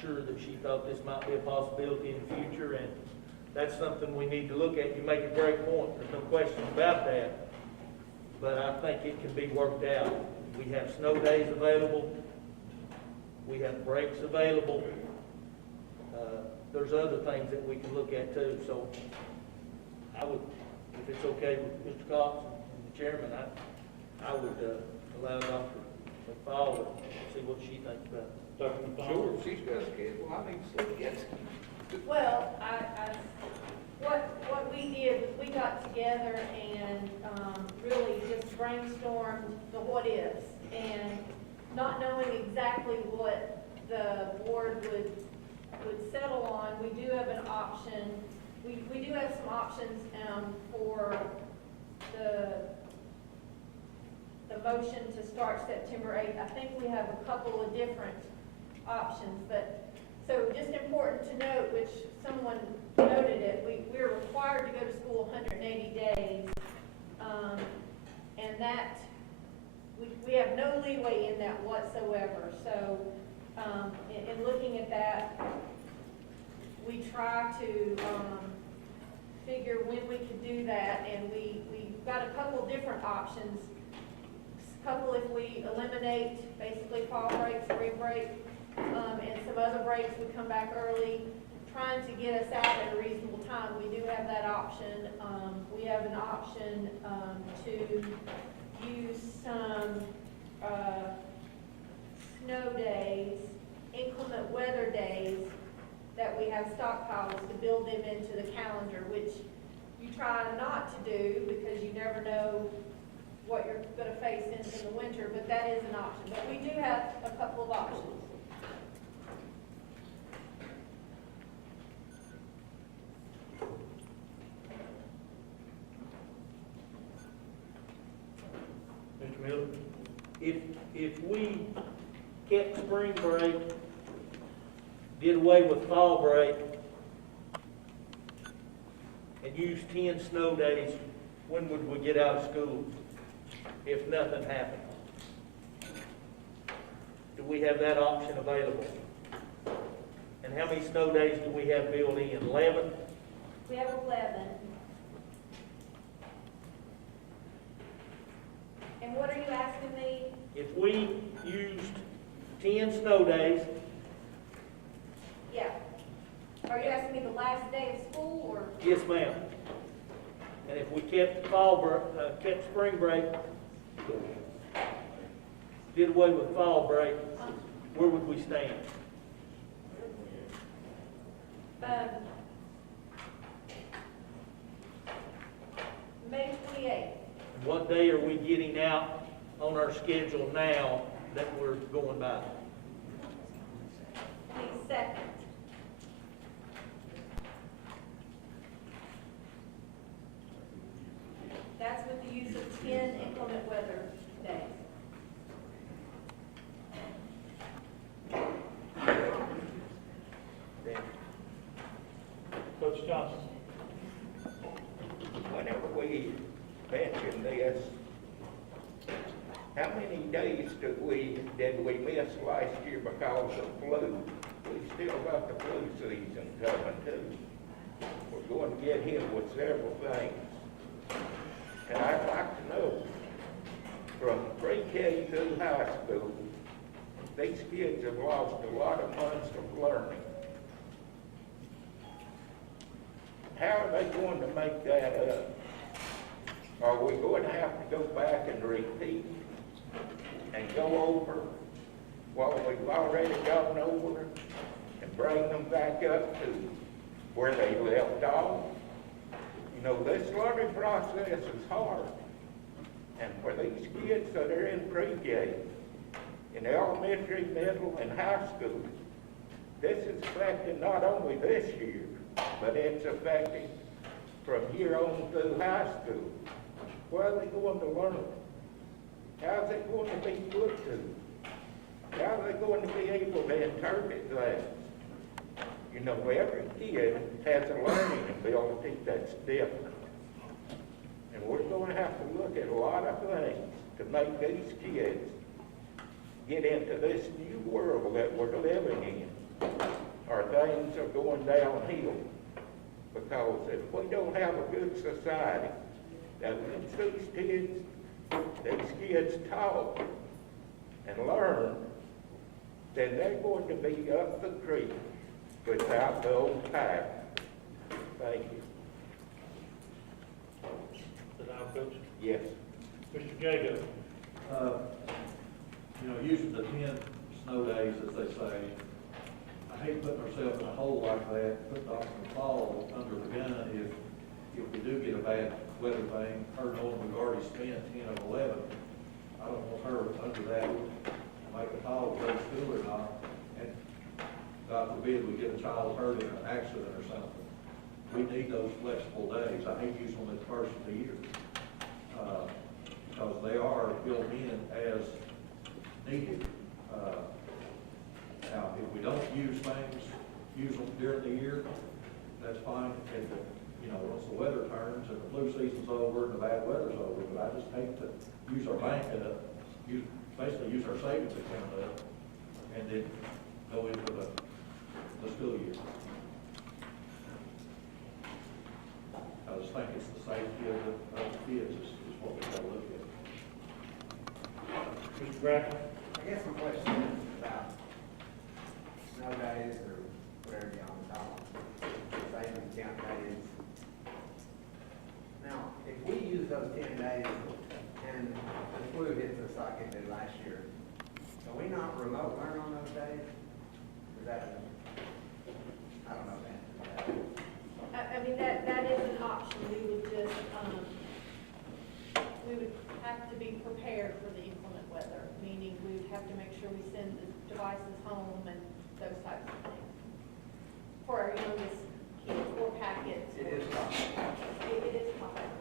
sure that she thought this might be a possibility in the future, and that's something we need to look at. You make a great point, there's no question about that, but I think it can be worked out. We have snow days available, we have breaks available, there's other things that we can look at too, so I would, if it's okay with Mr. Cox and the chairman, I would allow Dr. McFall to see what she thinks about it. Dr. McFall? Sure, she's got a schedule, I need to see it. Well, what we did was we got together and really just brainstormed the what ifs, and not knowing exactly what the board would settle on, we do have an option. We do have some options for the motion to start September 8th. I think we have a couple of different options, but so just important to note, which someone noted it, we're required to go to school 180 days, and that we have no leeway in that whatsoever. So in looking at that, we try to figure when we could do that, and we've got a couple different options. Couple if we eliminate basically fall break, spring break, and some other breaks would come back early, trying to get us out at a reasonable time. We do have that option. We have an option to use some snow days, inclement weather days that we have stockpiles, to build them into the calendar, which you try not to do because you never know what you're going to face in the winter, but that is an option. But we do have a couple of options. Mr. Miller, if we kept spring break, did away with fall break, and used 10 snow days, when would we get out of school if nothing happened? Do we have that option available? And how many snow days do we have built in? 11? We have 11. And what are you asking me? If we used 10 snow days, Yeah. Are you asking me the last day of school, or? yes ma'am, and if we kept kept spring break, did away with fall break, where would we stand? May 28th. What day are we getting out on our schedule now that we're going by? 22nd. That's with the use of 10 inclement weather days. Coach Johnson? Whenever we mention this, how many days did we miss last year because of flu? We still got the flu season coming too. We're going to get hit with several things. And I'd like to know, from pre-K through high school, these kids have lost a lot of months of learning. How are they going to make that up? Are we going to have to go back and repeat and go over what we've already gone over and bring them back up to where they left off? You know, this learning process is hard. And for these kids that are in pre-K, in elementary, middle, and high school, this is affecting not only this year, but it's affecting from here on through high school. What are they going to learn? How's it going to be put to? How are they going to be able to interpret that? You know, every kid has a learning ability that's different. And we're going to have to look at a lot of things to make these kids get into this new world that we're living in. things are going downhill. Because if we don't have a good society that lets these kids talk and learn, then they're going to be up the creek without no path. Thank you. Is that our coach? Yes. Mr. Jacob? Using the 10 snow days, as they say, I hate putting ourselves in a hole like that, putting off in the fall under the gun if we do get a bad weather thing. Her knowing we've already spent 10 of 11, I don't want her under that to make a call to go to school or not. And God forbid we get a child hurt in an accident or something. We need those flexible days. I hate using them at the first of the year. Because they are built in as needed. Now, if we don't use them during the year, that's fine. If once the weather turns and the flu season's over and the bad weather's over, but I just hate to use our bank up, basically use our savings account up, and then go into the school year. I just think it's the safety of the kids is what we gotta look at. Mr. Bracken? I guess my question is about snow days or whatever you want to call them, savings account days. Now, if we use those 10 days and the flu hits us like it did last year, can we not remote learn on those days? Is that, I don't know that. I mean, that is an option. We would just, we would have to be prepared for the inclement weather, meaning we would have to make sure we send the devices home and those types of things. For our youngest kids, or packets. It is possible. It is possible.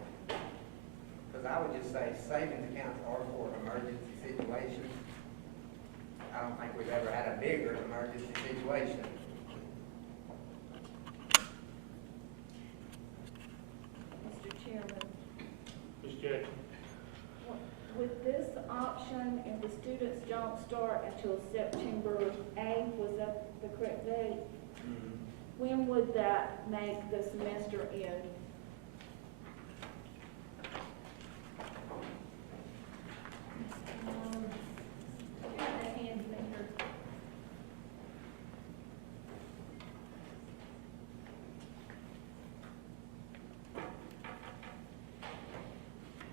Because I would just say savings accounts are for emergency situations. I don't think we've ever had a bigger emergency situation. Mr. Chairman, Ms. Jackson? with this option, if the students don't start until September 8th, was that the correct date? When would that make the semester end?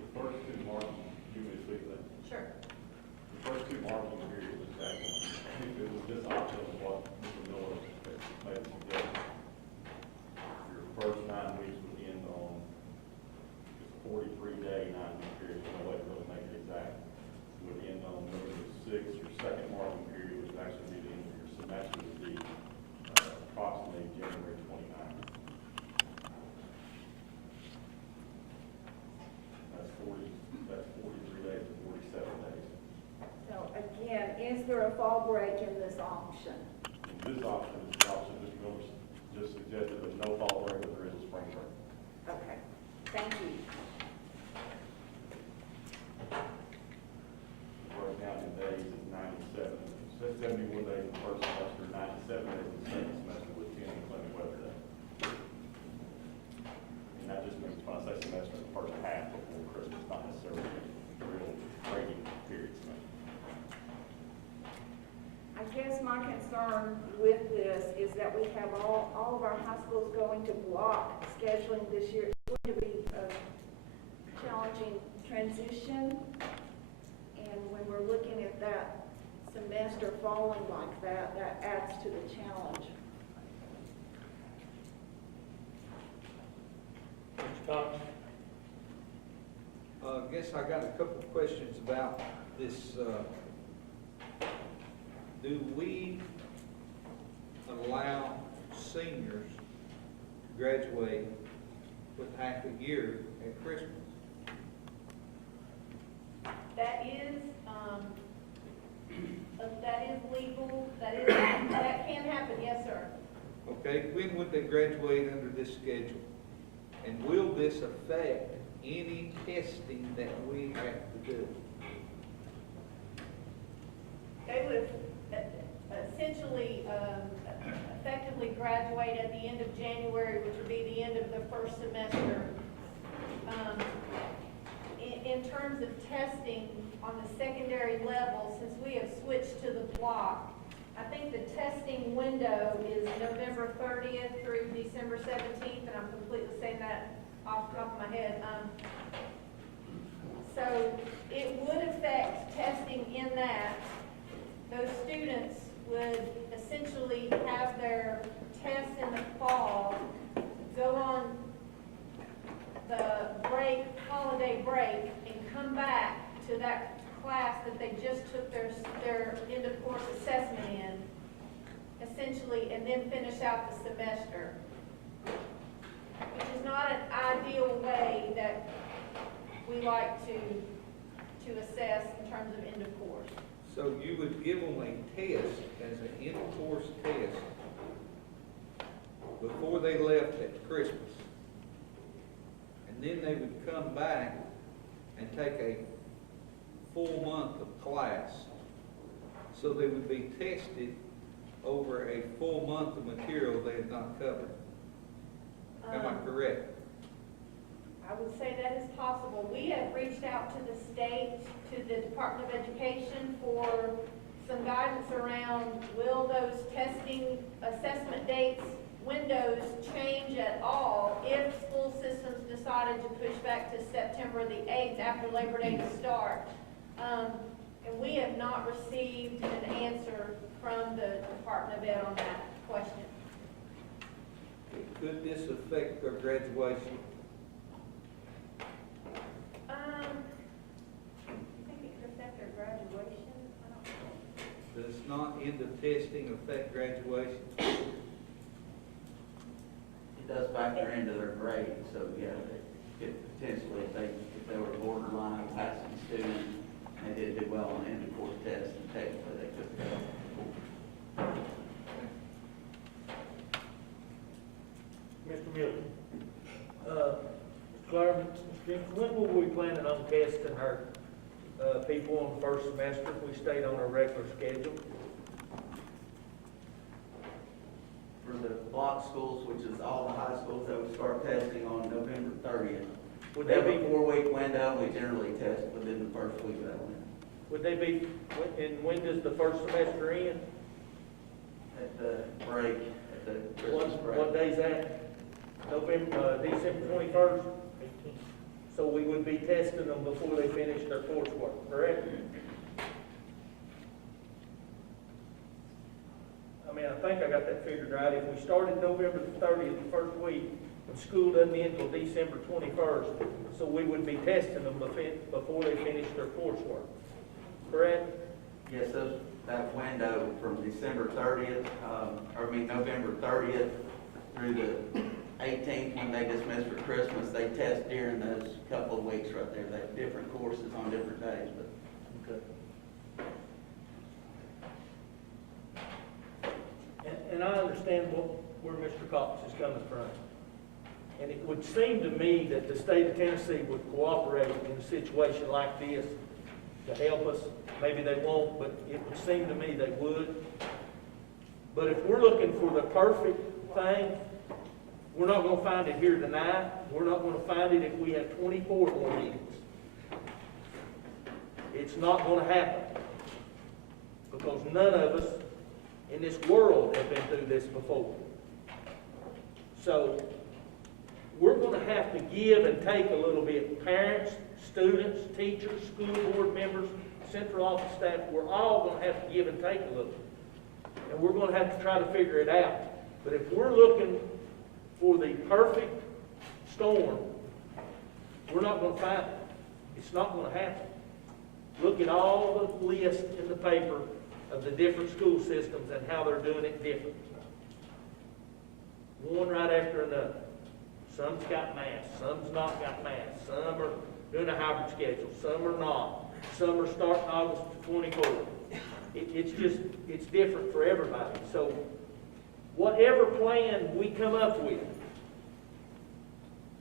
The first two marking, you may speak that. Sure. The first two marking periods, exactly. If it was this option of what Mr. Miller made suggest, your first 9 weeks would end on just a 43-day 9-week period, no way to really make it exact. Would end on November 6th. Your second marking period would actually be the end of your semester, would be approximately January 29th. That's 43 days to 47 days. So again, is there a fall break in this option? And this option is the option Mr. Miller just suggested, with no fall break, but there is a spring break. Okay, thank you. Broken down in days is 97, so 71 days in the first semester, 97 days in the second semester with 10 inclement weather days. And that just means, when I say semester, the first half before Christmas, not necessarily a real training period semester. I guess my concern with this is that we have all of our high schools going to block scheduling this year. It's going to be a challenging transition, and when we're looking at that semester falling like that, that adds to the challenge. Mr. Cox? I guess I got a couple of questions about this. Do we allow seniors to graduate with half a year at Christmas? That is legal, that can happen, yes, sir. Okay, when would they graduate under this schedule? And will this affect any testing that we have to do? They would essentially, effectively graduate at the end of January, which would be the end of the first semester. In terms of testing on the secondary level, since we have switched to the block, I think the testing window is November 30th through December 17th, and I'm completely saying that off the top of my head. So it would affect testing in that those students would essentially have their tests in the fall, go on the break, holiday break, and come back to that class that they just took their end of course assessment in, essentially, and then finish out the semester. Which is not an ideal way that we like to assess in terms of end of course. So you would give them a test as an in-course test before they left at Christmas. And then they would come back and take a full month of class. So they would be tested over a full month of material they had not covered. Am I correct? I would say that is possible. We have reached out to the state, to the Department of Education for some guidance around, will those testing assessment dates, windows change at all if school systems decided to push back to September the 8th after Labor Day to start? And we have not received an answer from the Department of Ed on that question. Could this affect their graduation? You think it could affect their graduation? I don't know. Does not end of testing affect graduation? It does factor into their grade, so yeah, they could potentially, if they were borderline passing student, and they did do well on the end of course test, and technically they could go. Mr. Miller. Mr. Clark, Mr. Jenkins, when were we planning on testing our, people on the first semester if we stayed on our regular schedule? For the block schools, which is all the high schools, that would start testing on November 30th. Would They they have a be, 4-week window, we generally test within the first week of that window. would they be, and when does the first semester end? At the break, at the Christmas break. What day's that? December 21st? 18. So we would be testing them before they finish their coursework, correct? I mean, I think I got that figured right. If we started November the 30th, the first week, and school doesn't end until December 21st, so we would be testing them before they finish their coursework, correct? Yes, that window from December 30th, November 30th through the 18th, when they dismiss for Christmas, they test during those couple of weeks right there. They have different courses on different days, but. Okay. And I understand where Mr. Cox is coming from. And it would seem to me that the state of Tennessee would cooperate in a situation like this to help us. Maybe they won't, but it would seem to me they would. But if we're looking for the perfect thing, we're not going to find it here tonight. We're not going to find it if we have 24 more meetings. It's not going to happen. Because none of us in this world have been through this before. So, we're going to have to give and take a little bit. Parents, students, teachers, school board members, central office staff, we're all going to have to give and take a little. And we're going to have to try to figure it out. But if we're looking for the perfect storm, we're not going to find it. It's not going to happen. Look at all the lists in the paper of the different school systems and how they're doing it different. One right after another. Some's got math, some's not got math. Some are doing a hybrid schedule, some are not. Some are starting August 24th. It's different for everybody. So whatever plan we come up with,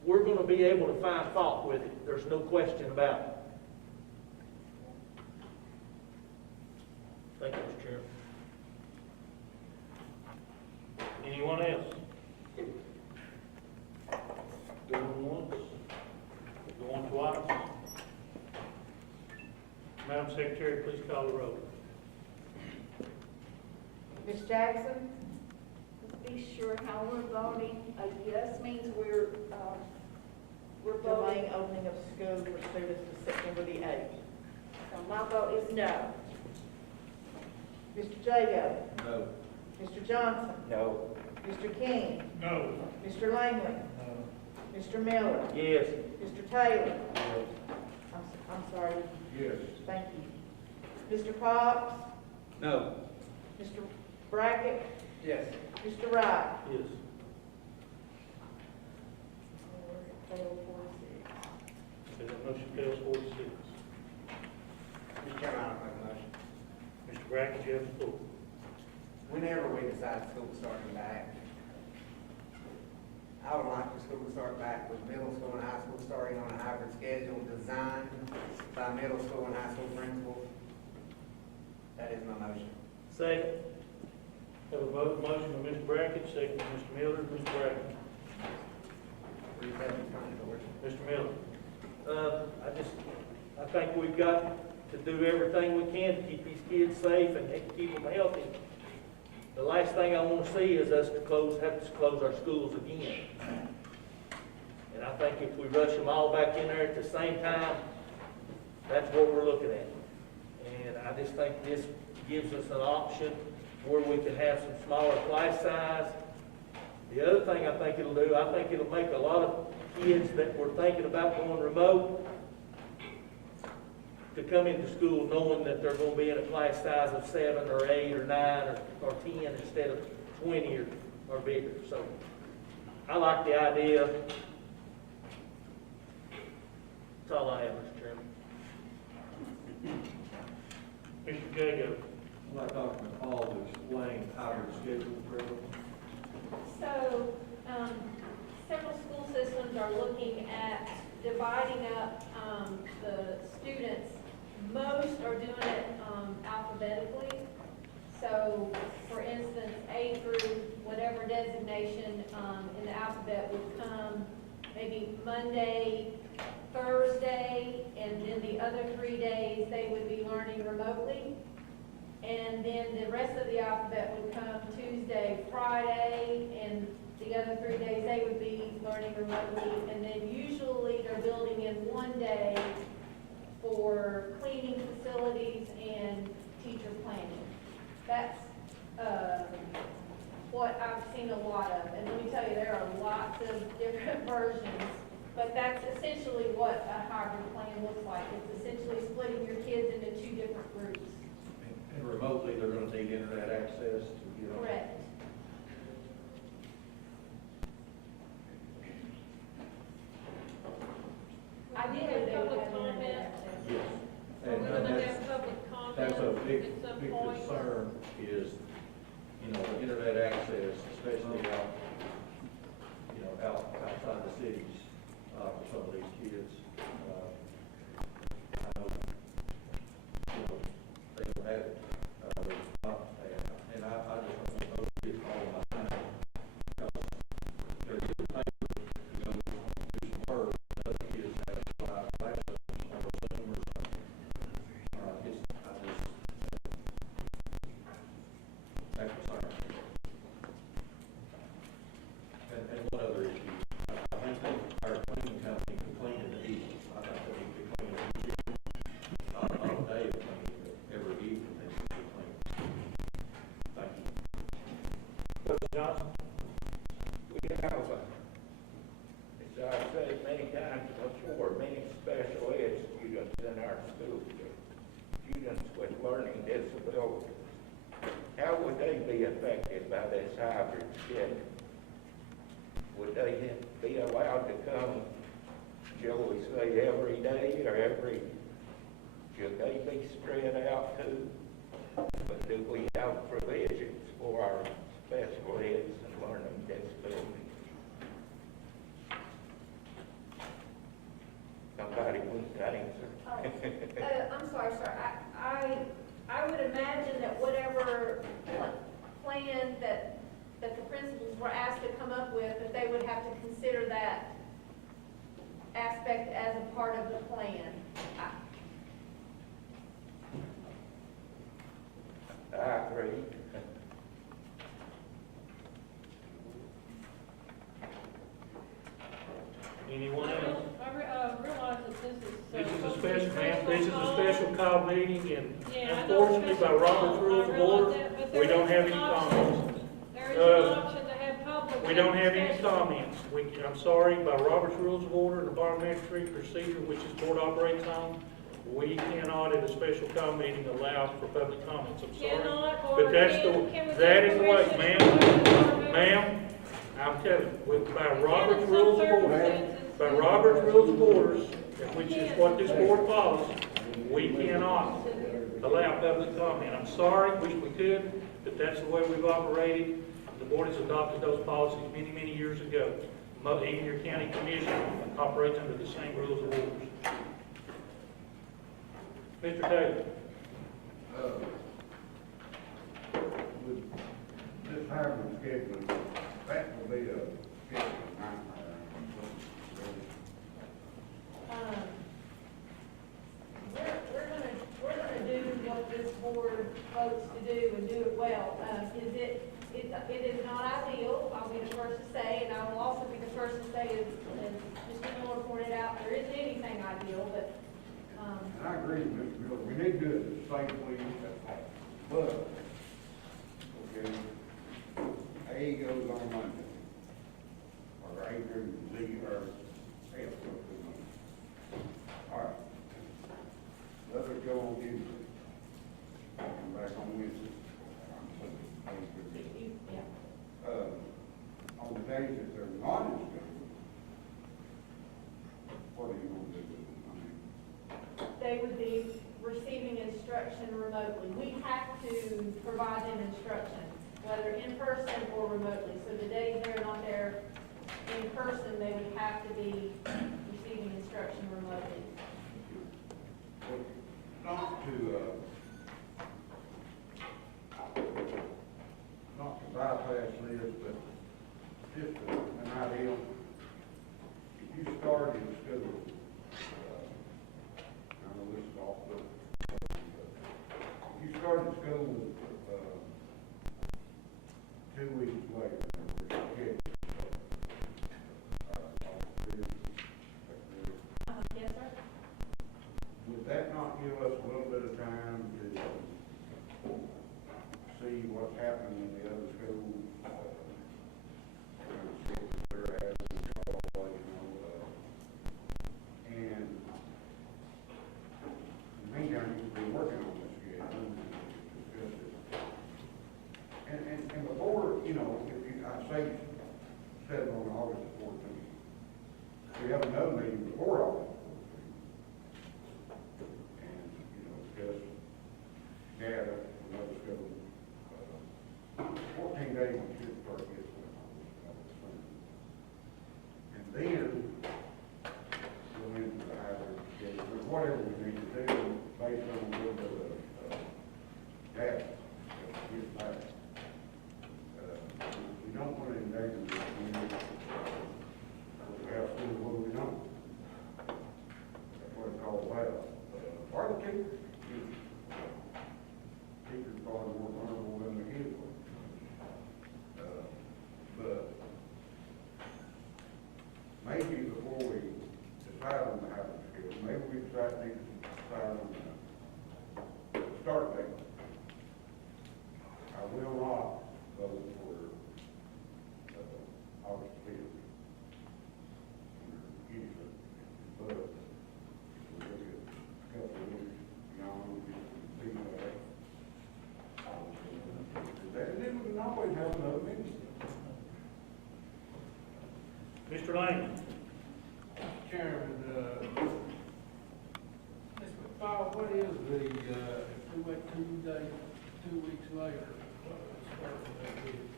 we're going to be able to find fault with it. There's no question about it. Thank you, Mr. Chairman. Anyone else? please call the roll. Ms. Jackson? Let's be sure how we're voting. A yes means we're voting. Delaying opening of school for students to September the 8th. So my vote is no. Mr. Jago? No. Mr. Johnson? No. Mr. King? No. Mr. Langley? Mr. Miller? Yes. Mr. Taylor? I'm sorry, Yes. thank you. Mr. Cox? No. Mr. Brackett? Yes. Mr. Wright? Yes. Failed 4-6. Okay, that motion fails 4-6. Mr. Chairman, I'll make a motion. Mr. Brackett, you have the floor. Whenever we decide school starting back, I would like the school to start back with middle school and high school starting on a hybrid schedule designed by middle school and high school principals. That is my motion. Second. Have a vote, motion by Mr. Brackett, second by Mr. Miller. Mr. Brackett. Mr. Miller. I think we've got to do everything we can to keep these kids safe and keep them healthy. The last thing I want to see is us to have to close our schools again. And I think if we rush them all back in there at the same time, that's what we're looking at. And I just think this gives us an option where we can have some smaller class size. The other thing I think it'll do, I think it'll make a lot of kids that were thinking about going remote to come into school knowing that they're going to be in a class size of 7 or 8 or 9 or 10 instead of 20 or bigger. So I like the idea. That's all I have, Mr. Chairman. Mr. Jago. I'd like Dr. McCall to explain hybrid schedule for everyone. So, several school systems are looking at dividing up, the students. Most are doing it, alphabetically. So, for instance, A through whatever designation, in the alphabet would come maybe Monday, Thursday, and then the other 3 days they would be learning remotely. And then the rest of the alphabet would come Tuesday, Friday, and the other 3 days they would be learning remotely. And then usually they're building in 1 day for cleaning facilities and teacher planning. That's what I've seen a lot of. And let me tell you, there are lots of different versions. But that's essentially what a hybrid plan looks like. It's essentially splitting your kids into 2 different groups. And remotely, they're going to need internet access to get on. Correct. Ideally, they would have internet access. Yes. We're And gonna that's, have public comment that's a big, at some big point. concern is, you know, the internet access, especially out, you know, outside the cities, for some of these kids. I know, you know, they don't have it. There's not, and I just don't want those kids all the time. Because they're getting paid to go do some work, and other kids have to fly laptops or Zoom or something. That concerns me. And one other issue, I think our cleaning company can clean in the evenings. I think they need to clean in the evenings. Not on a day of cleaning, but every evening they should be clean. Thank you. Mr. Johnson. We have, as I've said many times before, many special ed students in our schools, students with learning disabilities. How would they be affected by this hybrid schedule? Would they be allowed to come, shall we say, every day or should they be spread out too? But do we have provisions for our special eds and learning disabilities? Somebody wants to answer. I'm sorry, sir. I would imagine that whatever plan that the principals were asked to come up with, that they would have to consider that aspect as a part of the plan. by Robert's Rules of Order, we don't have any comments. There is an option to have public. We don't have any discussion. comments. I'm sorry, by Robert's Rules of Order and the parliamentary procedure, which this board operates on, we cannot at a special call meeting allow for public comments. I'm sorry. Cannot, or But that's can the, we get that is the way, permission? ma'am, I'm telling you, by Robert's In some Rules of Order, circumstances, by Robert's Rules of Orders, which is what this board follows, we cannot allow public comment. I'm sorry, wish we could, but that's the way we've operated. The board has adopted those policies many, many years ago. Even your county commission operates under the same rules of orders. Mr. Taylor? With this Harriman scheduling, that will be a scheduling nightmare. We're gonna do what this board votes to do and do it well. It is not ideal, I'll be the first to say, and I will also be the first to say, as Mr. Miller pointed out, there isn't anything ideal, but, And I agree with Mr. Miller, we need to do it safely, but, okay, A goes on Monday, or A through Z, or F goes through Monday. All right. Let us go on Tuesday, come back on Wednesday. On the days that they're not in school, what are you gonna do with them? I mean, they would be receiving instruction remotely. We have to provide them instruction, whether in person or remotely. So the days they're not there in person, they would have to be receiving instruction remotely. well, not to bypass this, but just an idea. If you started school, I know this is off the, if you started school, 2 weeks later, Yes, sir. would that not give us a little bit of time to see what's happening in the other schools? See where they're at, and in the meantime, you can be working on this schedule and discuss it. And before, if you, I say, set it on August 14th, we have another meeting before August 14th. And, discuss data, another school. 14 days on should start getting and then go into the hybrid schedule, or whatever we need to do based on a little bit of data that we get back. We don't want to endanger the community. We have schools where we don't. That's what it's called well. Or the teachers. Teachers are probably more vulnerable than the kids were. But maybe before we decide on the hybrid schedule, maybe we decide to decide on the start date. I will not vote for August 5th. But we'll give it a couple of weeks, we can see that. And then we can always have another meeting. Mr. Lane? Chairman, Mr. McFall, what is the, if we wait 2 weeks later, start with that meeting?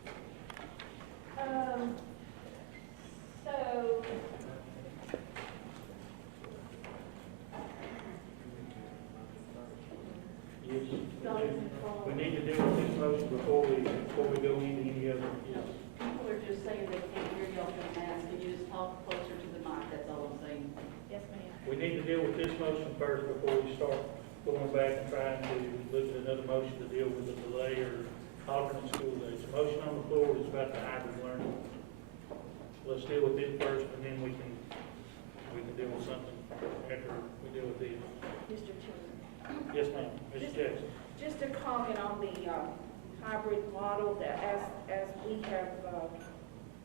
So, Yes. We need to deal with this motion before we go into any other. Yes. People are just saying they can't hear y'all from mass. Can you just talk closer to the mic? That's all I'm saying. yes, ma'am. We need to deal with this motion first before we start going back and trying to look at another motion to deal with the delay or alternate school days. The motion on the floor is about the hybrid learning. Let's deal with it first, and then we can deal with something after we deal with this. Mr. Chairman. Yes, ma'am. Ms. Jackson. Just a comment comment on the hybrid model that as we have,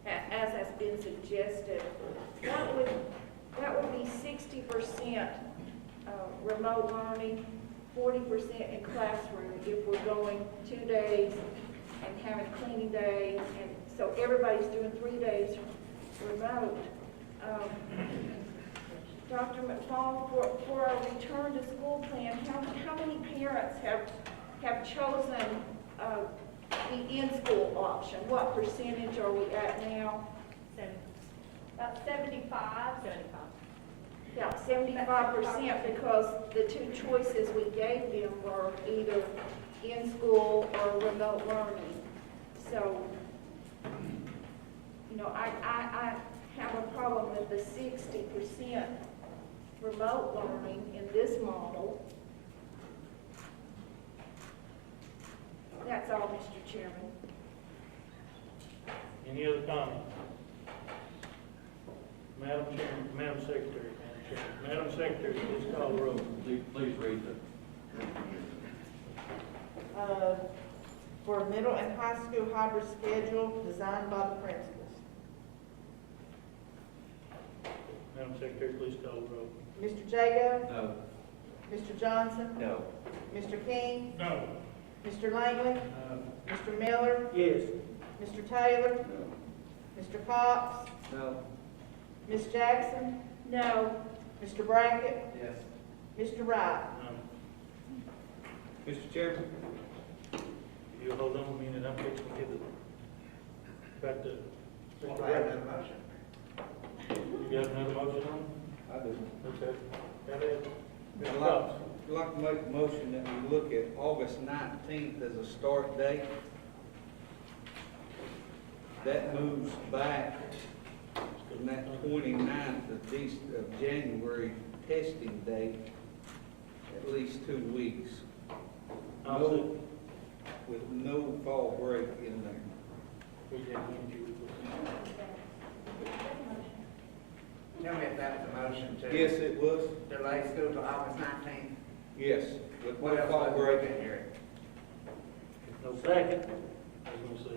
as has been suggested. That would be 60% remote learning, 40% in classroom if we're going 2 days and having cleaning day, and so everybody's doing 3 days remote. Dr. McFall, for our return to school plan, how many parents have chosen the in-school option? What percentage are we at now? About 75. About 75%, because the two choices we gave them were either in-school or remote learning. So, you know, I have a problem with the 60% remote learning in this model. That's all, Mr. Chairman. Any other comments? Madam Chairman, Madam Secretary, Madam Secretary, please call the roll. Please read it. For middle and high school hybrid schedule designed by the principals. Madam Secretary, please call the roll. Mr. Jago? No. Mr. Johnson? No. Mr. King? No. Mr. Langley? Mr. Miller? Yes. Mr. Taylor? Mr. Cox? No. Ms. Jackson? No. Mr. Brackett? Yes. Mr. Wright? Mr. Chairman? You hold on a minute, I'm fixing to get it. Back to Well, Mr. I have Brackett. another motion. You got another motion on? I do. Okay. Got it? I'd Mr. like, Cox? I'd like to make a motion that we look at August 19th as a start date. That moves back from that 29th of January testing date at least 2 weeks. I'll No, second. with no fall break in there. We just need you. Tell me if that was a motion to Yes, it was. delay school to August 19th. Yes, with What no else fall was break. in here? No second? I was gonna say,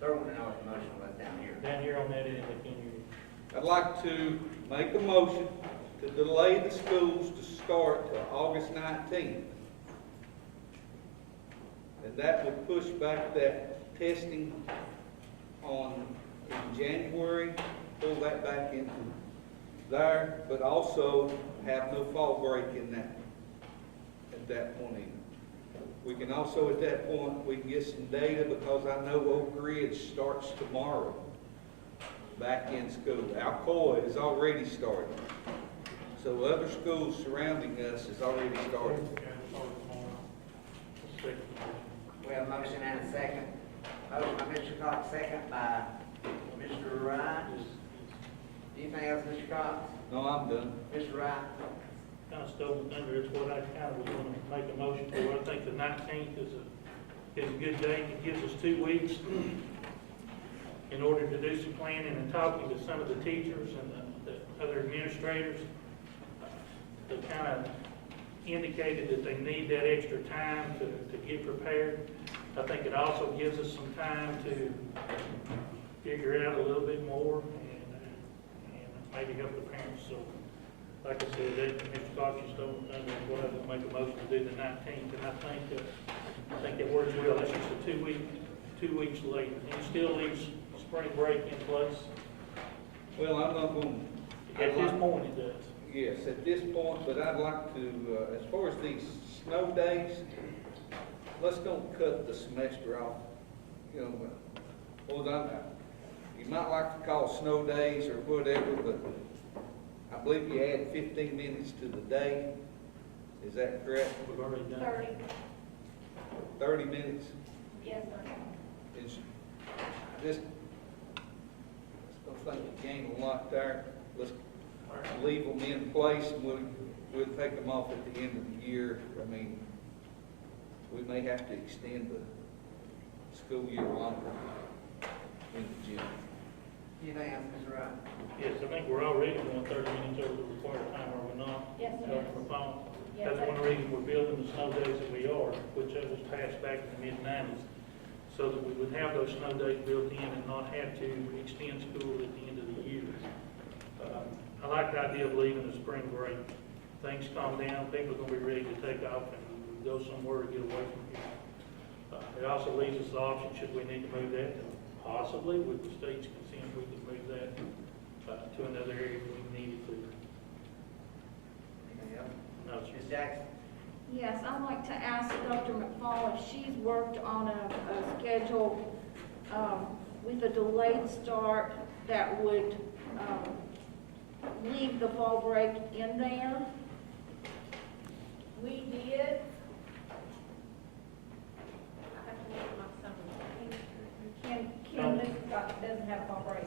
Third one, I was a motion was down here. down here on that end, I can't hear you. I'd like to make a motion to delay the schools to start till August 19th. And that would push back that testing in January, pull that back into there, but also have no fall break in that, at that point either. We can also, at that point, we can get some data, because I know Oak Ridge starts tomorrow, back in school. Alcoa has already started. So other schools surrounding us has already started. We have a motion and a second. Motion by Mr. Cox, second by Mr. Wright. Anything else, Mr. Cox? No, I'm done. Mr. Wright? Kind of stole the thunder, it's what I kind of was going to make a motion for. I think the 19th is a good date. It gives us 2 weeks in order to do some planning and talking to some of the teachers and the other administrators. They kind of indicated that they need that extra time to get prepared. I think it also gives us some time to figure out a little bit more and maybe help the parents. So, like I said, Mr. Cox, you stole the thunder, and we'll have to make a motion to do the 19th, and I think that works well. That's just a 2 weeks late, and it still leaves spring break in place. Well, I'm not going to. At this point, it does. Yes, at this point, but I'd like to, as far as these snow days, let's don't cut the semester off. You know, you might like to call snow days or whatever, but I believe you add 15 minutes to the day. Is that correct? We've already done. 30. 30 minutes? Yes, sir. It's, I just don't think you gain a lot there. Let's leave them in place, and we'll take them off at the end of the year. I mean, we may have to extend the school year longer in June. Anything else, Mr. Wright? Yes, I think we're already going 30 minutes over the required time, are we not? Yes, sir. Dr. McFall? Yes, That's sir. one reason we're building the snow days that we so that we would have those snow days built in and not have to extend school at the end of the year. I like the idea of leaving the spring break. Things calm down, people are gonna be ready to take off and go somewhere to get away from here. It also leaves us the option, should we need to move that, possibly with the state's consent, we could move that to another area if we needed to. Anything else? No, sir. Ms. Jackson? Yes, I'd like to ask Dr. McFall if she's worked on a schedule, with a delayed start that would, leave the fall break in there. We did. I have to look at my summary. Can This doesn't have fall break.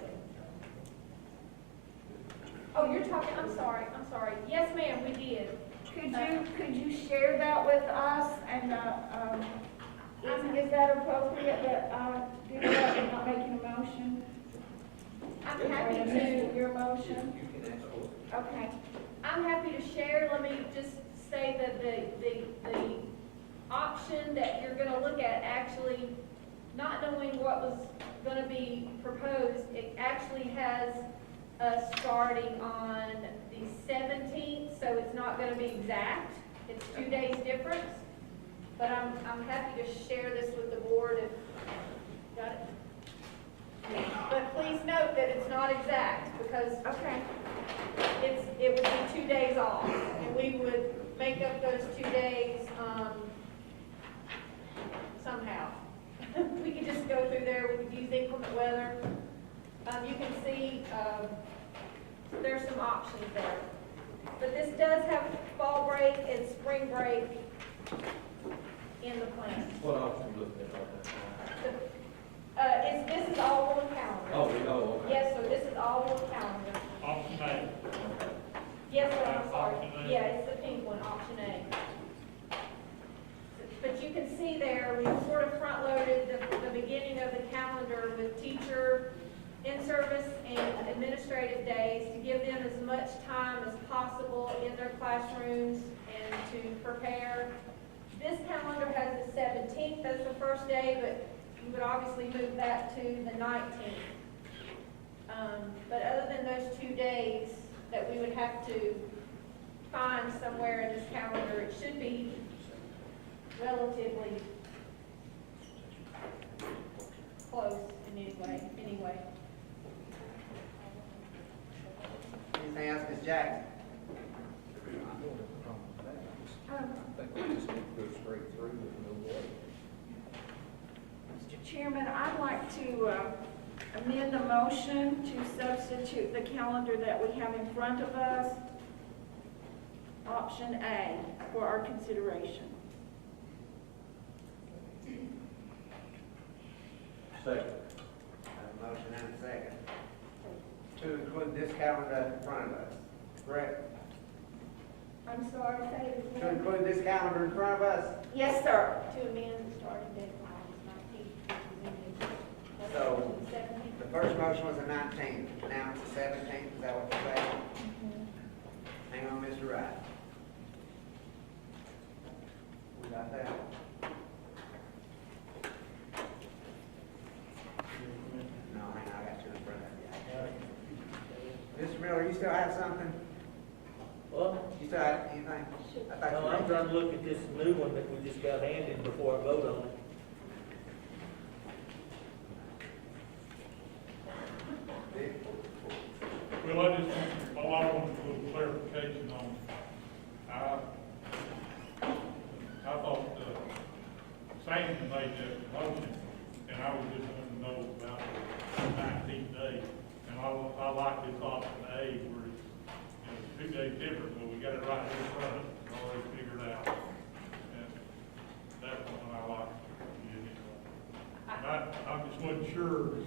Oh, you're talking, I'm sorry. Yes, ma'am, we did. could you share that with us, and, is that appropriate that I do that and not making a motion? I'm happy Or to. your motion? You can ask for it. Okay. I'm happy to share. Let me just say that the option that you're gonna look at, actually, not knowing what was gonna be proposed, it actually has us starting on the 17th, so it's not gonna be exact. It's 2 days difference. But I'm happy to share this with the board if, got it? But please note that it's not exact, because Okay. it would be 2 days off, and we would make up those 2 days, somehow. We could just go through there, we could use inclement weather. You can see, there's some options there. But this does have fall break and spring break in the plan. What option you looking at right This is all one calendar. now? Oh, okay. Yes, sir, this is all one calendar. Option A. Yes, sir, I'm sorry. Option A. Yeah, it's the pink one, option A. But you can see there, we sort of front-loaded the beginning of the calendar with teacher in-service and administrative days to give them as much time as possible in their classrooms and to prepare. This calendar has the 17th as the first day, but you would obviously move that to the 19th. But other than those 2 days that we would have to find somewhere in this calendar, it should be relatively close in any way. Anything else, Ms. Jackson? Mr. Chairman, I'd like to amend the motion to substitute the calendar that we have in front of us, option A, for our consideration. Second. I have a motion and a second. To include this calendar in front of us, correct? I'm sorry, say it To again. include this calendar in front of us? Yes, sir. To amend the starting date from August 19th, which is in the, So- the 17th. The first motion was the 19th, now it's the 17th, is that what you're saying? Hang on, Mr. Wright. We got that? No, hang on, I got you in front of you. Mr. Miller, you still have something? Well, You still have anything? I thought no, you I'm trying to look at this new one that we just got handed before I vote on it. Well, all I want is a little clarification on, I thought, Sandy made that motion, and I was just wanting to know about the 19th day. And I like this option A, where it's 2 days different, but we got it right in front of us, and already figured out. And that's the one I like. And I just wasn't sure,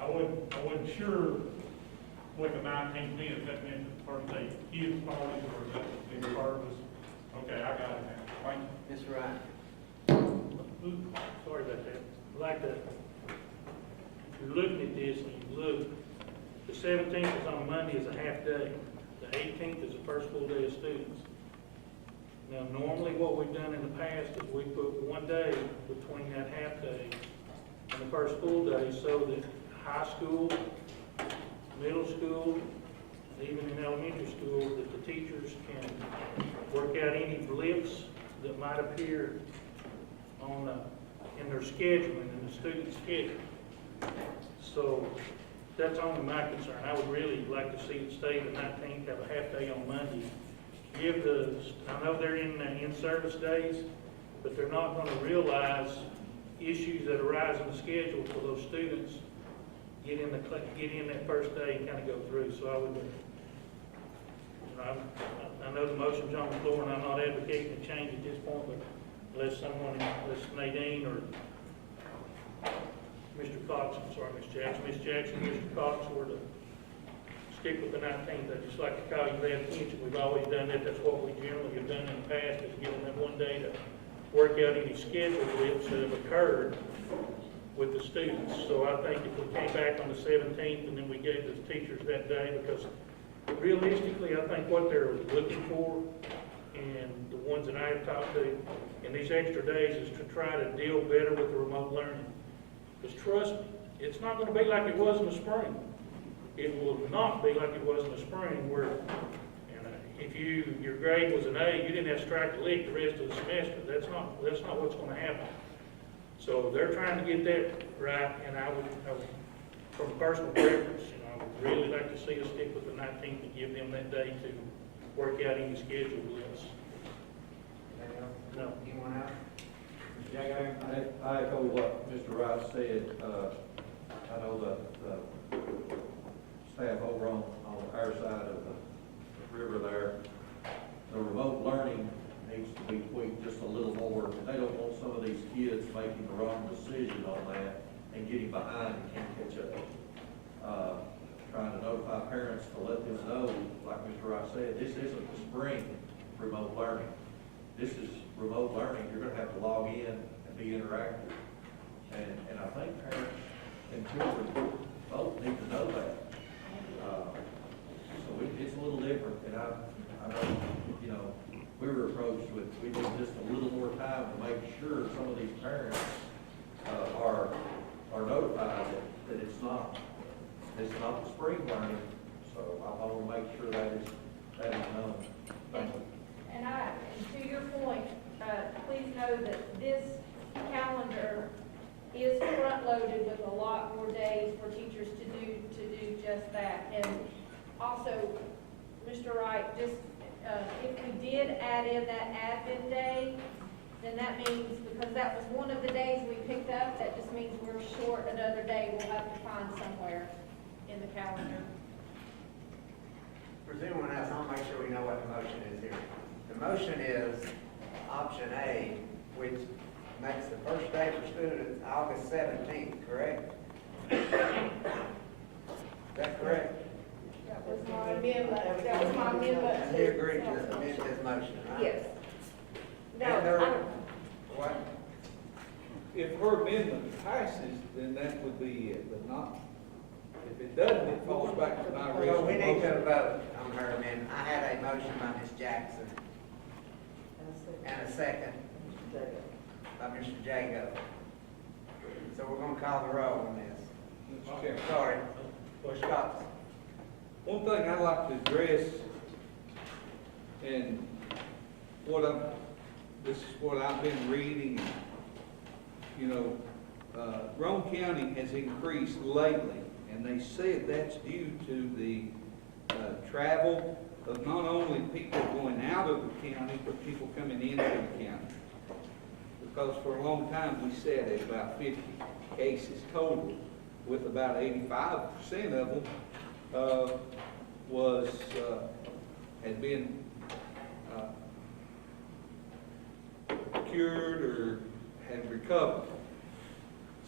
I wasn't sure what the 19th meant, if that meant the first day kids parties, or is that the purpose? Okay, I got it now, thank you. Mr. Wright. Sorry about that. Like that, if you're looking at this and you look, the 17th is on Monday is a half day. The 18th is the first full day of students. Now, normally what we've done in the past is we put 1 day between that half day the first school day so that high school, middle school, even in elementary school, that the teachers can work out any blips that might appear on, in their scheduling, in the student's schedule. So that's only my concern. I would really like to see it stay the 19th, have a half day on Monday. Give I know they're in service days, but they're not gonna realize issues that arise in the schedule for those students, get in that first day and kind of go through. So I would, I know the motion's on the floor, and I'm not advocating a change at this point, but unless Nadine or Mr. Cox, I'm sorry, Ms. Jackson, Mr. Cox were to stick with the 19th, I'd just like to call you their attention. We've always done that. That's what we generally have done in the past, is give them that one day to work out any schedule blips that have occurred with the students. So I think if we came back on the 17th and then we gave the teachers that day, because realistically, I think what they're looking for, and the ones that I have talked to in these extra days, is to try to deal better with the remote learning. Because trust me, it's not going to be like it was in the spring. It will not be like it was in the spring, where if your grade was an A, you didn't have to strike the lick the rest of the semester. That's not what's going to happen. So they're trying to get that right, and I would from personal preference, I would really like to see us stick with the 19th and give them that day to work out any schedule lists. No. Anyone else? I echo what Mr. Wright said. I know the staff over on our side of the river there, the remote learning needs to be tweaked just a little more. They don't want some of these kids making the wrong decision on that and getting behind and can't catch up. Trying to notify parents to let them know, like Mr. Wright said, this isn't the spring remote learning. This is remote learning. You're going to have to log in and be interactive. And I think parents and children both need to know that. So it's a little different, and I know, we were approached with, we need just a little more time to make sure some of these parents are notified that it's not the spring learning. So I want to make sure that is known. Thank you. And to your point, please know that this calendar is front-loaded with a lot more days for teachers to do just that. And also, Mr. Wright, just if we did add in that admin day, then that means, because that was one of the days we picked up, that just means we're short another day we'll have to find somewhere in the calendar. For anyone else, I'll make sure we know what the motion is here. The motion is option A, which makes the first day for students August 17th, correct? Is that correct? That was my amendment. And you agree to amend this motion, right? Yes. No, And there- I don't. What? If her amendment passes, then that would be it, but not, if it doesn't, it falls back to my original So we need to motion. vote on her amendment. I had a motion by Ms. Jackson and a second by Mr. Jago. So we're gonna call the roll on this. Mr. Chairman. Sorry, Scott. One thing I'd like to address, and this is what I've been reading, Roane County has increased lately, and they said that's due to the travel of not only people going out of the county, but people coming into the county. Because for a long time, we said at about 50 cases total, with about 85% of them had been cured or had recovered.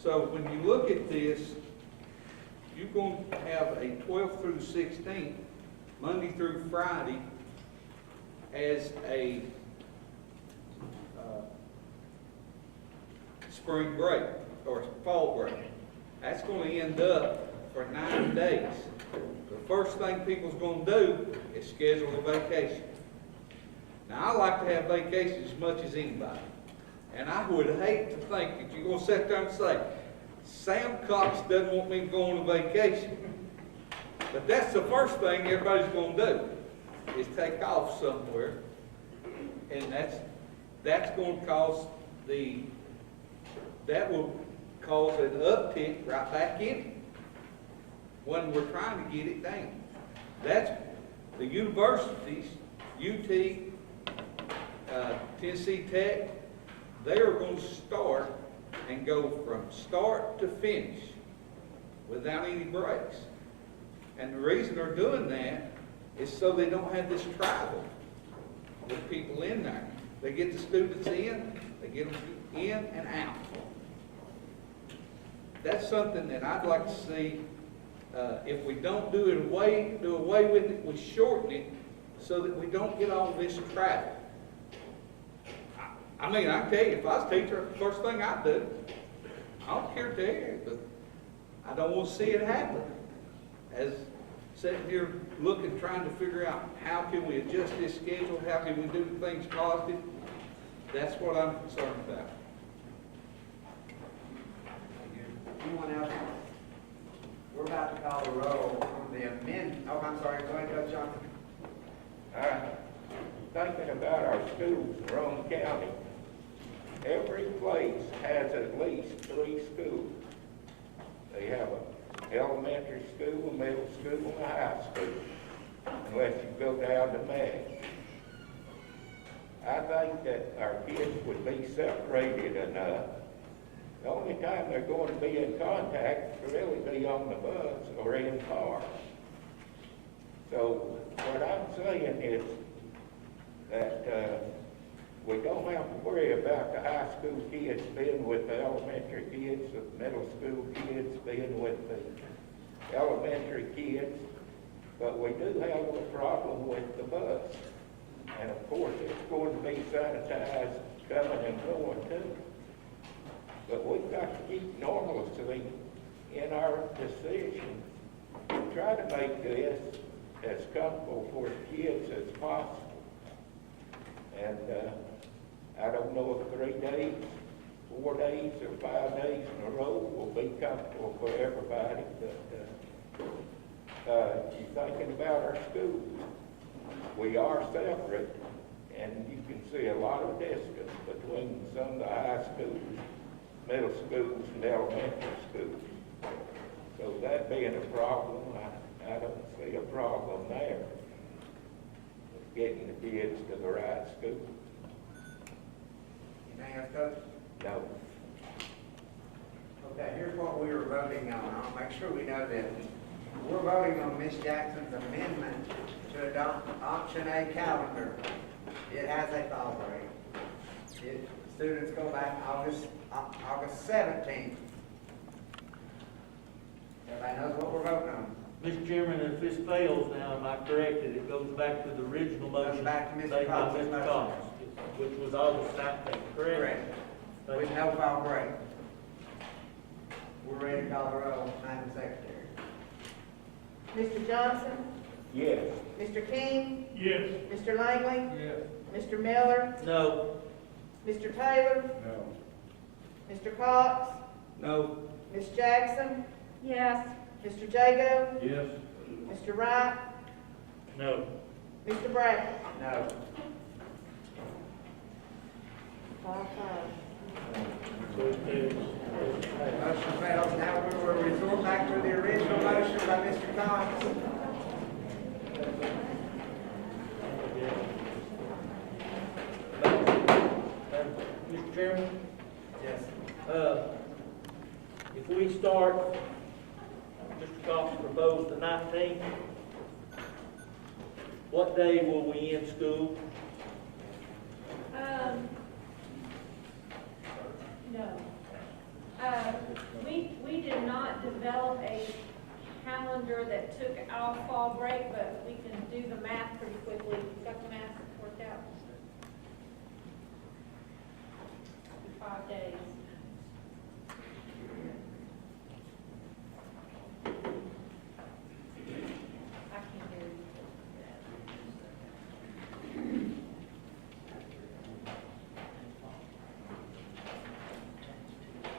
So when you look at this, you're going to have a 12th through 16th, Monday through Friday, as a spring break or fall break. That's going to end up for 9 days. The first thing people's going to do is schedule a vacation. Now, I like to have vacations as much as anybody. And I would hate to think that you're going to sit there and say, Sam Cox doesn't want me to go on a vacation. But that's the first thing everybody's gonna do, is take off somewhere. And that's gonna cause that will cause an uptick right back in it when we're trying to get it down. That's the universities, UT, Tennessee Tech, they are going to start and go from start to finish without any breaks. And the reason they're doing that is so they don't have this travel with people in there. They get the students in, they get them in and out. That's something that I'd like to see. If we don't do away with it, we shorten it so that we don't get all this traffic. I mean, I tell you, if I was a teacher, the first thing I'd do, I don't care to tell you, but I don't want to see it happen. As sitting here looking, trying to figure out how can we adjust this schedule, how can we do things positive, that's what I'm concerned about. Anyone else? We're about to call the roll on the I'm sorry, go ahead, Coach Johnson. Thinking about our schools in Roane County, every place has at least 3 schools. They have an elementary school, a middle school, and a high school, unless you go down to Meg. I think that our kids would be separated enough. The only time they're going to be in contact will really be on the bus or in cars. So what I'm saying is that we don't have to worry about the high school kids being with the elementary kids, the middle school kids being with the elementary kids, but we do have a problem with the bus. And of course, it's going to be sanitized coming and going too. But we've got to keep normalcy in our decision and try to make this as comfortable for the kids as possible. And I don't know if 3 days, 4 days, or 5 days in a row will be comfortable for everybody, but you're thinking about our schools. We are separate, and you can see a lot of distance between some of the high schools, middle schools, and elementary schools. So that being a problem, I don't see a problem there with getting the kids to the right school. Anything else, Coach? No. Okay, here's what we were voting on. I'll make sure we know this. We're voting on Ms. Jackson's amendment to adopt option A calendar. It has a fall break. Students go back August 17th. Everybody knows what we're voting on. Mr. Chairman, if this fails now, am I correct that it goes back to the original motion? back to Mr. made by Cox's Mr. motion. Cox, which was August 19th, correct? Correct. Thank With you. no fall break. We're ready to call the roll, Madam Secretary. Mr. Johnson? Yes. Mr. King? Yes. Mr. Langley? Yes. Mr. Miller? No. Mr. Taylor? No. Mr. Cox? No. Ms. Jackson? Yes. Mr. Jago? Yes. Mr. Wright? No. Mr. Brackett? No. 5-5. Motion fails. Now we will resort back to the original motion by Mr. Cox. Mr. Chairman, Yes. if we start, Mr. Cox proposed the 19th, what day will we end school? No. We did not develop a calendar that took our fall break, but we can do the math pretty quickly. Got the math worked out. 5 days. I can't do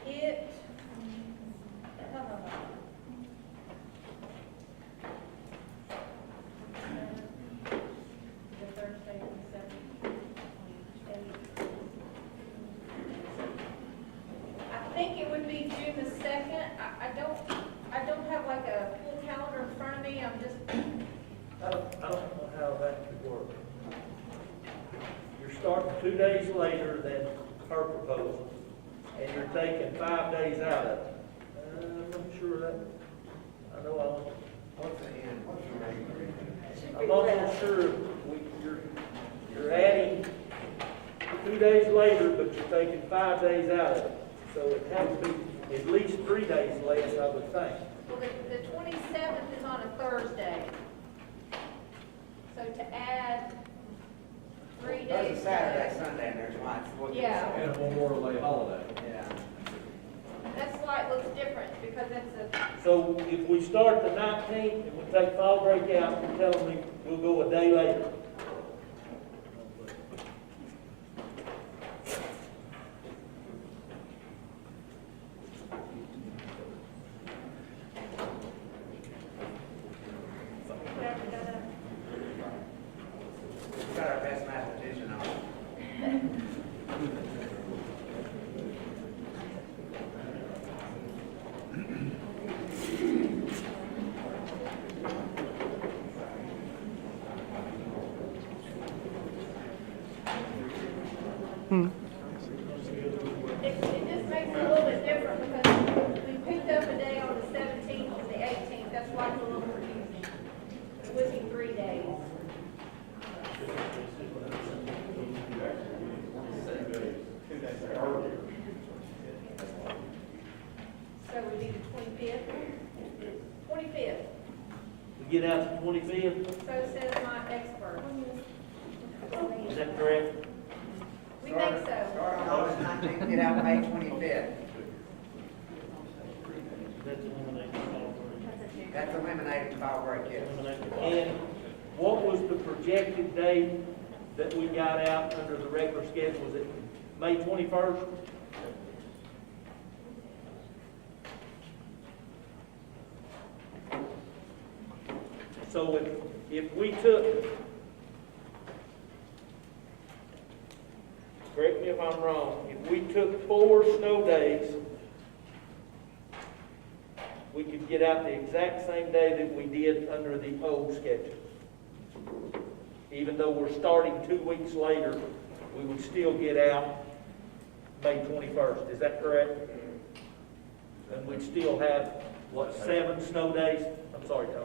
it. think it would be June the 2nd. I don't have like a full calendar in front of me, I'm just, I don't know how that could work. You're starting 2 days later than her proposal, and you're taking 5 days out of it. I'm not sure that, I know What's the end, what's the rate? I'm almost sure you're adding 2 days later, but you're taking 5 days out of it. So it has to be at least 3 days less, I would think. well, the 27th is on a Thursday. So to add 3 days. There's a Saturday, Sunday, and there's one. Yeah. And a Memorial Day holiday. Yeah. That's why it looks different, because it's a, So if we start the 19th and we take fall break out, you're telling me we'll go a day later. We've got our best mathematician on. it just makes it a little bit different, because we picked up a day on the 17th and the 18th, that's why it's a little confusing. It would be 3 days. So it would be the 25th? 25th, We get out the 25th, so says my expert. is that correct? We think so. Start on August 19th, get out May 25th. That's eliminating fall break, yes. And what was the projected date that we got out under the regular schedule? Was it May 21st? So if we took, correct me if I'm wrong, if we took 4 snow days, we could get out the exact same day that we did under the old schedule. Even though we're starting 2 weeks later, we would still get out May 21st. Is that correct? And we'd still have, what, 7 snow days? I'm sorry, Tom.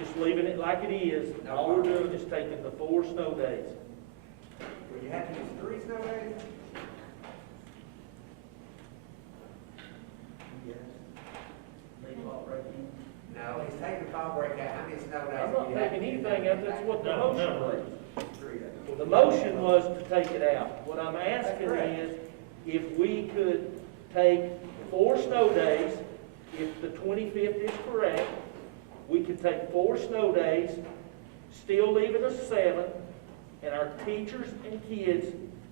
Just leaving it like it is. All we're doing is taking the 4 snow days. Will you have to use 3 snow days? No, he's taking fall break out. How many snow days? I'm not do you have to taking use? anything out, that's what the motion was. 3 days. The motion was to take it out. What I'm asking correct. is, if we could take 4 snow days, if the 25th is correct, we could take 4 snow days, still leaving us 7, and our teachers and kids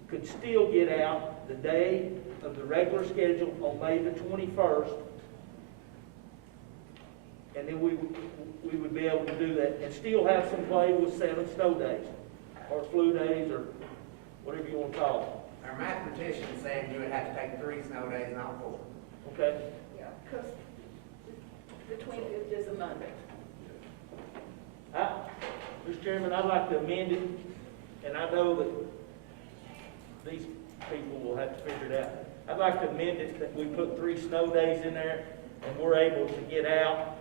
could still get out the day of the regular schedule on May the 21st. And then we would be able to do that and still have some play with 7 snow days, or flu days, or whatever you want to call Our mathematician is saying you would have to take 3 snow days, not 4. them. Okay? Yeah, because the 25th is a Monday. Mr. Chairman, I'd like to amend it, and I know that these people will have to figure it out. I'd like to amend it that we put 3 snow days in there, and we're able to get out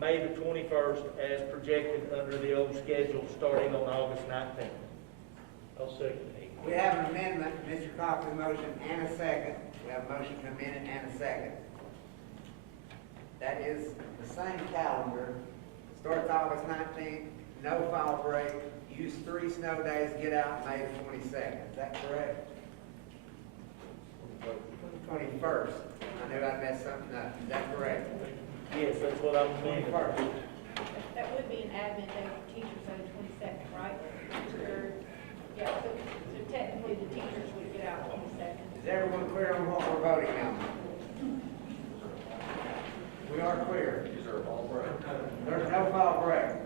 May the 21st as projected under the old schedule, starting on August 19th. I'll second it. We have an amendment, Mr. Cox's motion, and a second. We have a motion to amend it and a second. That is the same calendar. Starts August 19th, no fall break, use 3 snow days, get out May the 22nd. Is that correct? 21st. I knew I'd messed something up. Is that correct? Yes, that's what I'm amending. 21st. That would be an admin day for teachers on the 22nd, right? Yeah, so technically the teachers would get out 22nd. Is everyone clear on what we're voting on? We are clear. There's no fall break.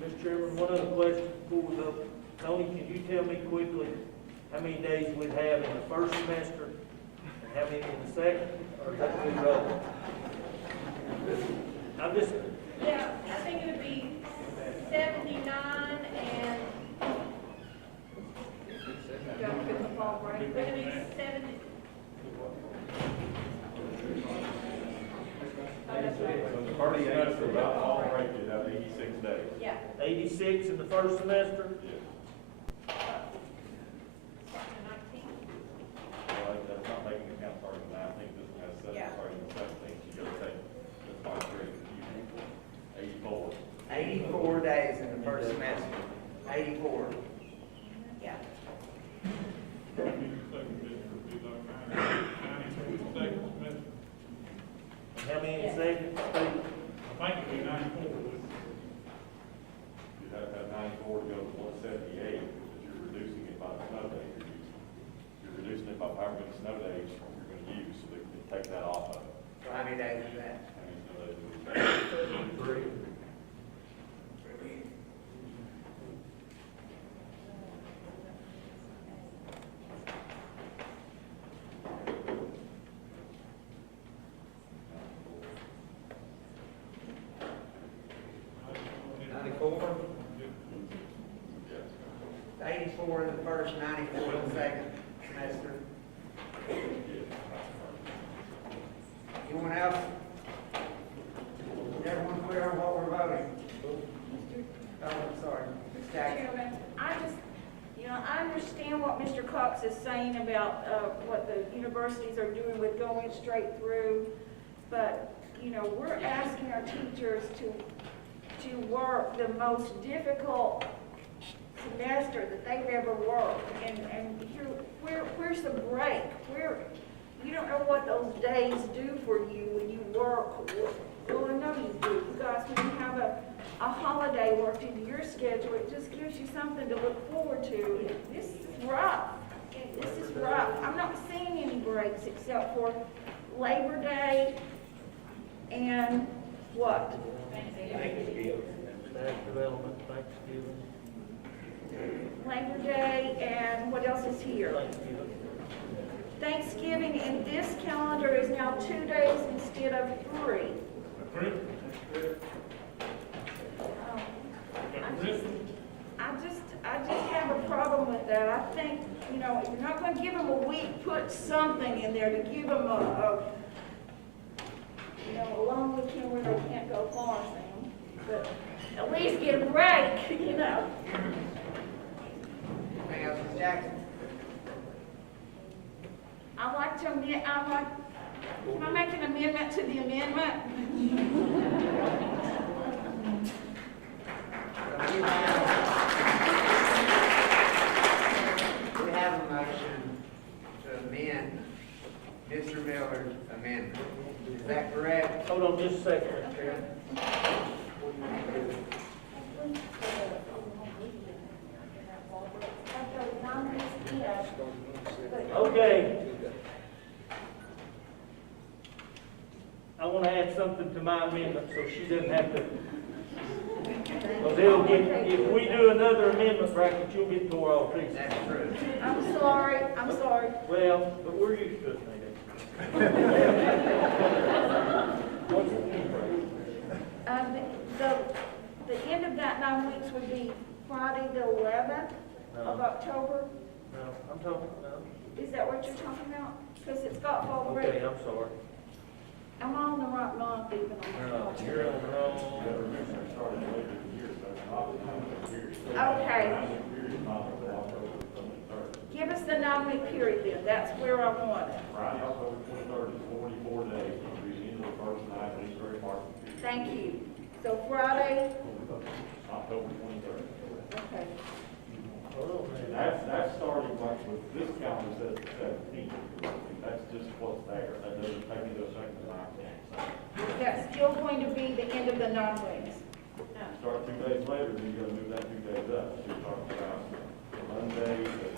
Mr. Chairman, one other question before we go. Tony, can you tell me quickly, how many days we'd have in the first semester, and how many in the second, or is that too low? I'm just, Yeah, I think it would be 79 and, Don't get the fall break. we're gonna be 70. Oh, that's right. So the first semester, about all break, you have 86 days. Yeah. 86 in the first semester? Yes. 19. Well, that's not making account starting the 19th, this one has Yeah. starting the 17th, you gotta take, that's my grade, 84. 84 days in the first semester, 84. Yeah. And how many in second, Steve? I think it'd be 94. You have to have 94 to go to 178, because you're reducing it by the snow days you're using. You're reducing it by however many snow days you're gonna use, so they can take that off of it. So how many days is that? How many snow days is it? 3. Yes. 84 in the first, 94 in the second semester. Anyone else? Everyone clear on what we're voting? Oh, I'm sorry. Ms. Jackson? Chairman, I understand what Mr. Cox is saying about, what the universities are doing with going straight through, but, we're asking our teachers to work the most difficult semester that they've ever worked, and here, where's the break? You don't know what those days do for you when you work. Well, I know you do. You guys, when you have a holiday worked into your schedule, it just gives you something to look forward to. This is rough. This is rough. I'm not seeing any breaks except for Labor Day and what? Staff development, Thanksgiving. Labor Day and what else is here? Thanksgiving in this calendar is now 2 days instead of 3. I just have a problem with that. I think, if you're not gonna give them a week, put something in there to give them a long weekend where they can't go far, Sam. But at least get a break, Anything else, Ms. Jackson? Can I make an amendment to the amendment? We have a motion to amend Mr. Miller's amendment. Is that correct? Hold on just a second, Mr. Chairman. Okay. I want to add something to my amendment so she doesn't have to. Because if we do another amendment bracket, you'll get tore all pieces. That's true. I'm sorry. Well, but we're used to it, maybe. The end of that 9 weeks would be Friday the 11th of October. No, I'm talking, no. Is that what you're talking about? Because it's got fall break. Okay, I'm sorry. I'm on the right month even on No, the you're on the wrong. Started later in the year, so it's not the 9-week period. Okay. 9-week period is not until October 23rd. Give us the 9-week period then. That's where I want it. Friday, October 23rd is 44 days, it'll be the end of the first 9 weeks, very hard. Thank you. So Friday, October 23rd. okay. Oh, man. That's starting like with this calendar says the 17th. That's just what's there. That doesn't take into effect the 19th. Is that still going to be the end of the 9 weeks? Start 2 days later, then you gotta move that 2 days up. So you're talking about Monday the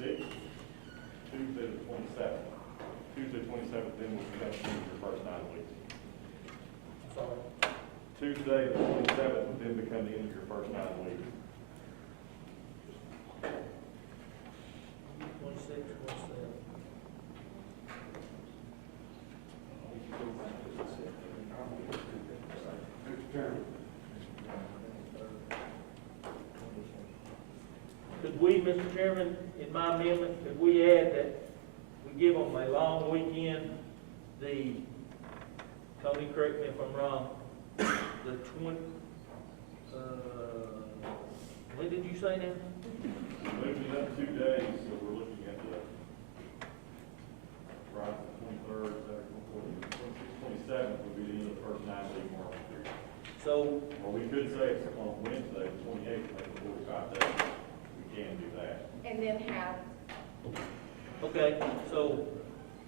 26th, Tuesday the 27th. Tuesday 27th then will become your first 9 weeks. Sorry. Tuesday the 27th would then become the end of your first 9 weeks. could we, Mr. Chairman, in my amendment, could we add that we give them a long weekend, Tony, correct me if I'm wrong, the when did you say that? Moving it up 2 days, so we're looking at the, right, the 23rd, 27th would be the end of the first 9-day mark period. So, Or we could say it's on Wednesday, the 28th, make it 45 days. We can do that. And then have, okay, so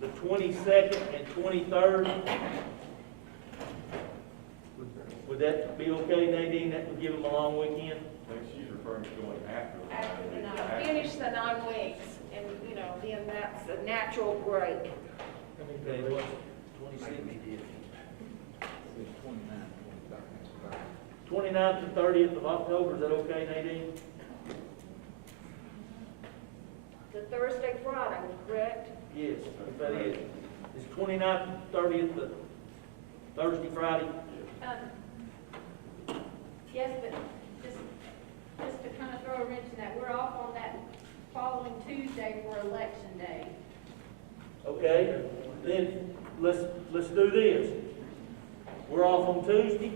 the 22nd and 23rd, would that be okay, Nadine? That would give them a long weekend? I think she's referring to going after the after 9 the days. nine, finish the 9 weeks, and, you know, then that's a natural break. Okay, what's 26th? 29th and 30th of October, is that okay, Nadine? The Thursday, Friday, correct? Yes, if that is. Is 29th and 30th the Thursday, Friday? Yes, but just to kind of throw a wrench in that, we're off on that following Tuesday for election day. Okay, then let's do this. We're off on Tuesday.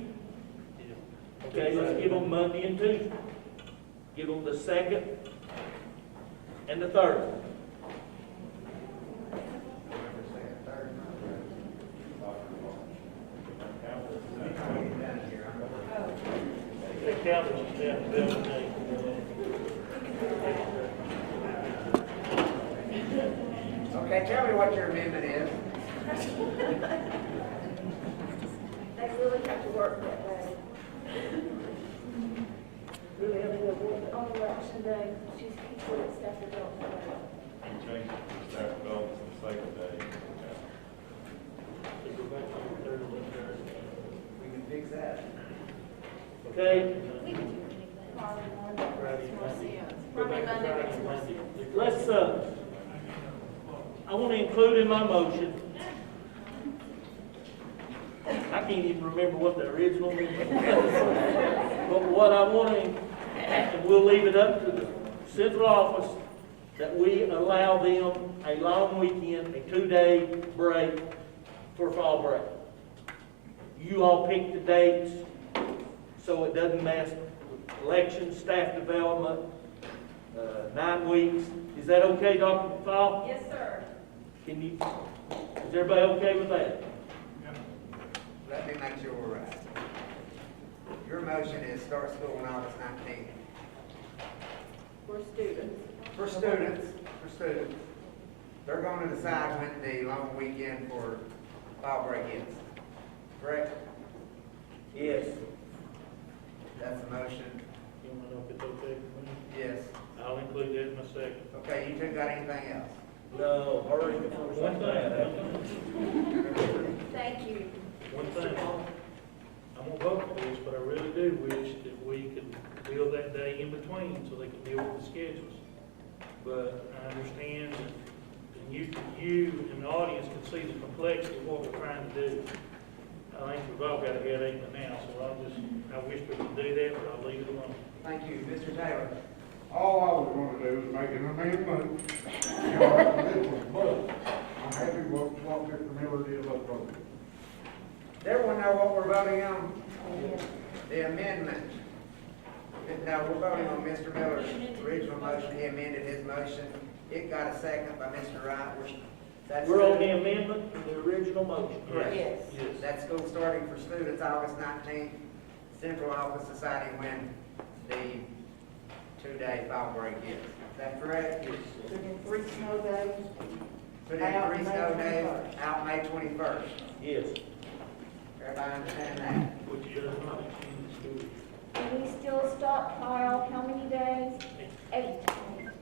Okay, let's give them Monday and Tuesday. Give them the 2nd and the 3rd. They count it, yeah, Bill, Okay, tell me what your amendment is. They really have to work that day. Really have to work on election day. He said it's staff development day. We changed it to staff development for the sake of that. We can fix that. Okay? Friday morning makes more sense. Friday, Monday makes more sense. Let's, I want to include in my motion, I can't even remember what the original was. But what I want to, and we'll leave it up to the central office, that we allow them a long weekend, a 2-day break for fall break. You all pick the dates so it doesn't mess with elections, staff development, 9 weeks. Is that okay, Dr. McFall? Yes, sir. Can you, is everybody okay with that? Let me make sure we're right. Your motion is start school on August 19th. For students. For students, they're going to decide when the long weekend for fall break is. Correct? Yes. That's the motion. You want to know if it's okay for me? Yes. I'll include that in my second. Okay, you two got anything else? No, hurry before One something bad thing, happens. Thank you. I'm gonna vote for this, but I really do wish that we could build that day in between so they could deal with the schedules. But I understand that you and the audience can see the complexity of what we're trying to do. I think we've all got a headache now, so I wish we could do that, but I'll leave it alone. Thank you. Mr. Taylor? All I was gonna do is make an amendment, you know, for this one, but I'm happy with what Mr. Miller did up front. Does everyone know what we're voting on? The amendment. Now, we're voting on Mr. Miller's original motion. He amended his motion. It got a second by Mr. Wright. We're on the amendment to the original motion. Correct. Yes. Yes. That school starting for students August 19th. Central office deciding when the 2-day fall break is. Is that correct? Put in 3 snow days. Put in 3 snow days, out May 21st. Yes. Everybody understand that? Which does not extend the school year. And we still stockpile, how many days? 8.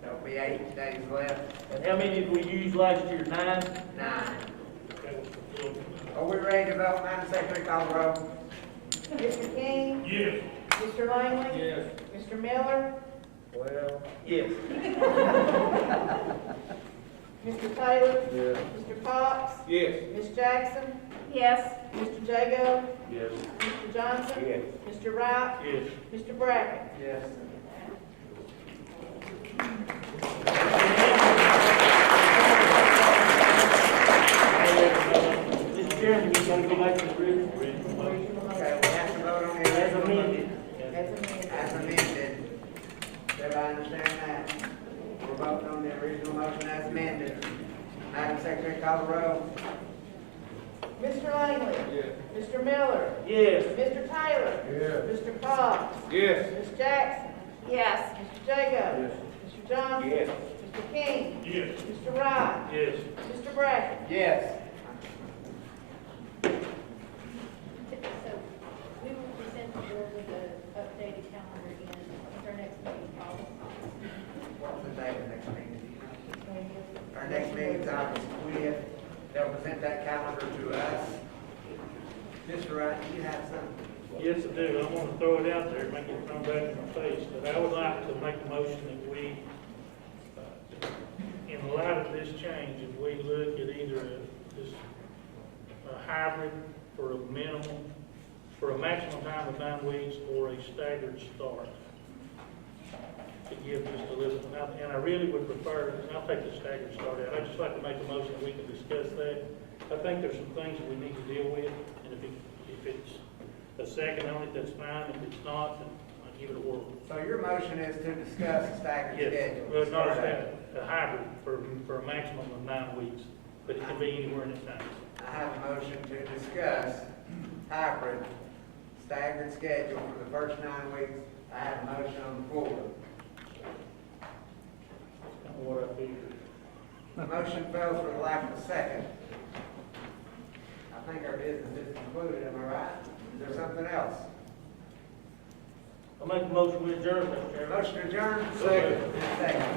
There'll be 8 days left. And how many did we use last year? 9? 9. That was fulfilled. Are we ready to vote? Madam Secretary, call the roll. Mr. King? Yes. Mr. Langley? Yes. Mr. Miller? Well, yes. Mr. Taylor? Yes. Mr. Cox? Yes. Ms. Jackson? Yes. Mr. Jago? Yes. Mr. Johnson? Yes. Mr. Wright? Yes. Mr. Brackett? Yes. Everybody understand that? We're voting on the original motion as amended. Madam Secretary, call the roll. Mr. Langley? Yes. Mr. Miller? Yes. Mr. Taylor? Yes. Mr. Cox? Yes. Ms. Jackson? Yes. Mr. Jacob? Yes. Mr. Johnson? Yes. Mr. King? Yes. Mr. Wright? Yes. Mr. Brackett? Yes. So we will present the board with the updated calendar again at our next meeting, Paul. What's the date of the next meeting? Our next meeting's August 20th. They'll present that calendar to us. Mr. Wright, do you have something? Yes, I do. I want to throw it out there, make it come back in my face, but I would like to make a motion that we, in light of this change, if we look at either a hybrid for a minimum, for a maximum time of 9 weeks, or a staggered start, to give just a little, and I really would prefer, and I'll take the staggered start out. I'd just like to make a motion that we can discuss that. I think there's some things that we need to deal with, and if it's a second on it, that's fine. If it's not, then I'll give it a whirl. So your motion is to discuss the staggered Yes, schedule. well, not a staggered, a hybrid for a maximum of 9 weeks, but it can be anywhere in the times. I have a motion to discuss hybrid staggered schedule for the first 9 weeks. I have a motion on the floor. That's kind of what I figured. The motion fails for the lack of a second. I think our business is concluded, am I right? Is there something else? I'll make a motion with adjournment, Mr. Chairman. Motion adjourned? Second. Second.